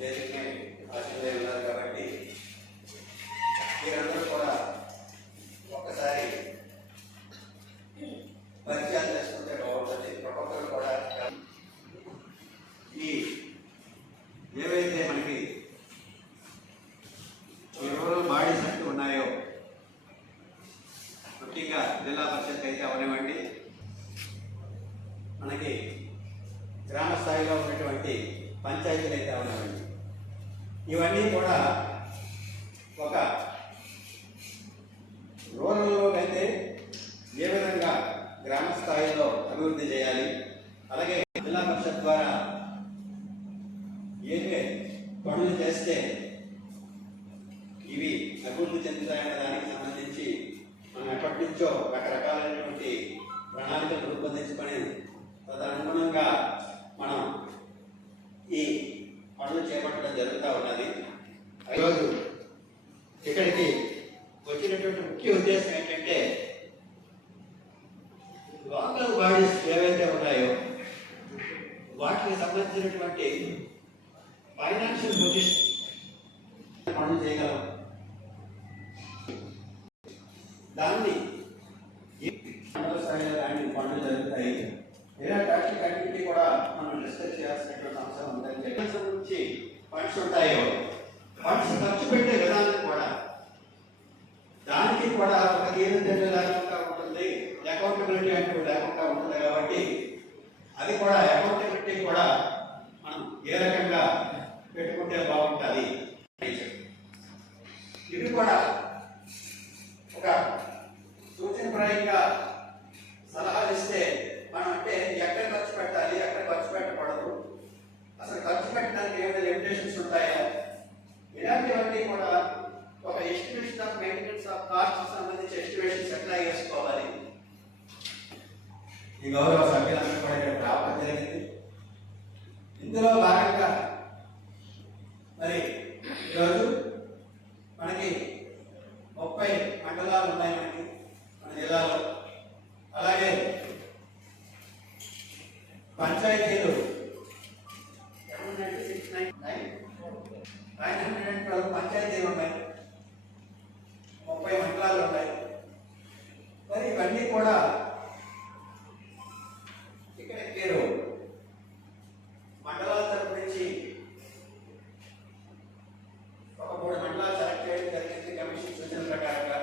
వేదికనే ఆశీర్వే ఉన్నారు కాబట్టి మీరందరూ కూడా ఒక్కసారి పరిచయాలు చేసుకుంటే బాగుంటుంది. ఒక్కొక్కరు కూడా ఈ ఏవైతే మనకి ఈ రూరల్ బాడీస్ అంటూ ఉన్నాయో, ముఖ్యంగా జిల్లా పరిషత్ అయితే అవనివ్వండి, మనకి గ్రామ స్థాయిలో ఉన్నటువంటి పంచాయతీలు అయితే అవనివ్వండి, ఇవన్నీ కూడా ఒక రూరల్లో అయితే ఏ విధంగా గ్రామ స్థాయిలో అభివృద్ధి చేయాలి, అలాగే జిల్లా పరిషత్ ద్వారా ఏవే పనులు చేస్తే ఇవి అభివృద్ధి చెందుతాయనే దానికి సంబంధించి మనం ఎప్పటి నుంచో రకరకాలైనటువంటి ప్రణాళికలు రూపొందించుకొని తదనుగుణంగా మనం ఈ పనులు చేపట్టడం జరుగుతూ ఉన్నది. ఈరోజు ఇక్కడికి వచ్చినటువంటి ముఖ్య ఉద్దేశం ఏంటంటే, లోకల్ బాడీస్ ఏవైతే ఉన్నాయో వాటికి సంబంధించినటువంటి ఫైనాన్షియల్ పొజిషన్ పనులు చేయగలం. దాన్ని మండల స్థాయిలో కానీ పనులు జరుగుతాయి. ఇలాంటి యాక్టివిటీ కూడా మనం డిస్కస్ చేయాల్సినటువంటి అవసరం ఉందని చెప్పి నుంచి ఫండ్స్ ఉంటాయో ఫండ్స్ ఖర్చు పెట్టే విధానం కూడా దానికి కూడా ఒక తీరుతెన్ను లేకుండా ఉంటుంది, అకౌంటబిలిటీ అంటూ లేకుండా ఉంటుంది. కాబట్టి అది కూడా అకౌంటబిలిటీ కూడా మనం ఏ రకంగా పెట్టుకుంటే బాగుంటుంది. ఇవి కూడా ఒక సూచనప్రాయంగా సలహాలు ఇస్తే మనం అంటే ఎక్కడ ఖర్చు పెట్టాలి, ఎక్కడ ఖర్చు పెట్టకూడదు, అసలు ఖర్చు పెట్టడానికి ఏమైనా లిమిటేషన్స్ ఉంటాయా, ఇలాంటివన్నీ కూడా ఒక estimation of maintenance of cost సంబంధించి ఎస్టిమేషన్స్ ఎట్లా వేసుకోవాలి, ఈ గౌరవ సభ్యులందరూ కూడా ఇక్కడ రావడం జరిగింది. ఇందులో భాగంగా మరి ఈరోజు మనకి 30 మండలాలు ఉన్నాయి మన జిల్లాలో. అలాగే పంచాయతీలు 912 పంచాయతీలు ఉన్నాయి, 30 మండలాలు ఉన్నాయి. మరి ఇవన్నీ కూడా ఇక్కడ మీరు మండలాల తరపు నుంచి ఒక 3 మండలాలు సెలెక్ట్ చేయడం జరిగింది. కమిషన్ సూచన ప్రకారంగా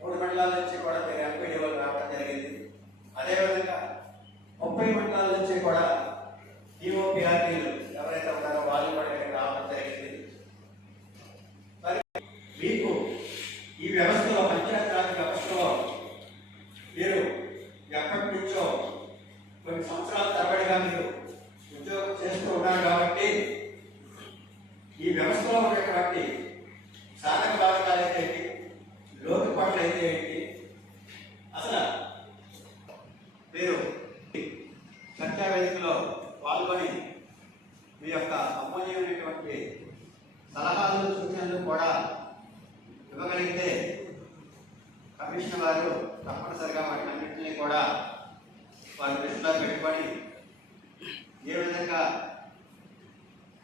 3 మండలాల నుంచి కూడా ఎంపీడీఓలు రావడం జరిగింది. అదేవిధంగా 30 మండలాల నుంచి కూడా డిఓపిఆర్టీలు ఎవరైతే ఉన్నారో వాళ్ళు కూడా ఇక్కడికి రావడం జరిగింది. మరి మీకు ఈ వ్యవస్థలో, పంచాయతీరాజ్ వ్యవస్థలో మీరు ఎప్పటి నుంచో కొన్ని సంవత్సరాల తరబడిగా మీరు ఉద్యోగం చేస్తూ ఉన్నారు కాబట్టి ఈ వ్యవస్థలో ఉన్నటువంటి సాధక బాధకాలు అయితే ఏంటి, లోటుపాట్లు అయితే ఏంటి, అసలు మీరు చర్చా వేదికలో పాల్గొని మీ యొక్క అమూల్యమైనటువంటి సలహాలు సూచనలు కూడా ఇవ్వగలిగితే కమిషనర్ వారు తప్పనిసరిగా వాటినన్నింటినీ కూడా వారి దృష్టిలో పెట్టుకొని ఏ విధంగా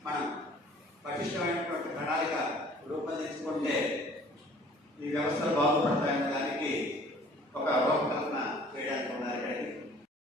మనం పటిష్టమైనటువంటి ప్రణాళిక రూపొందించుకుంటే ఈ వ్యవస్థలు బాగుపడతాయని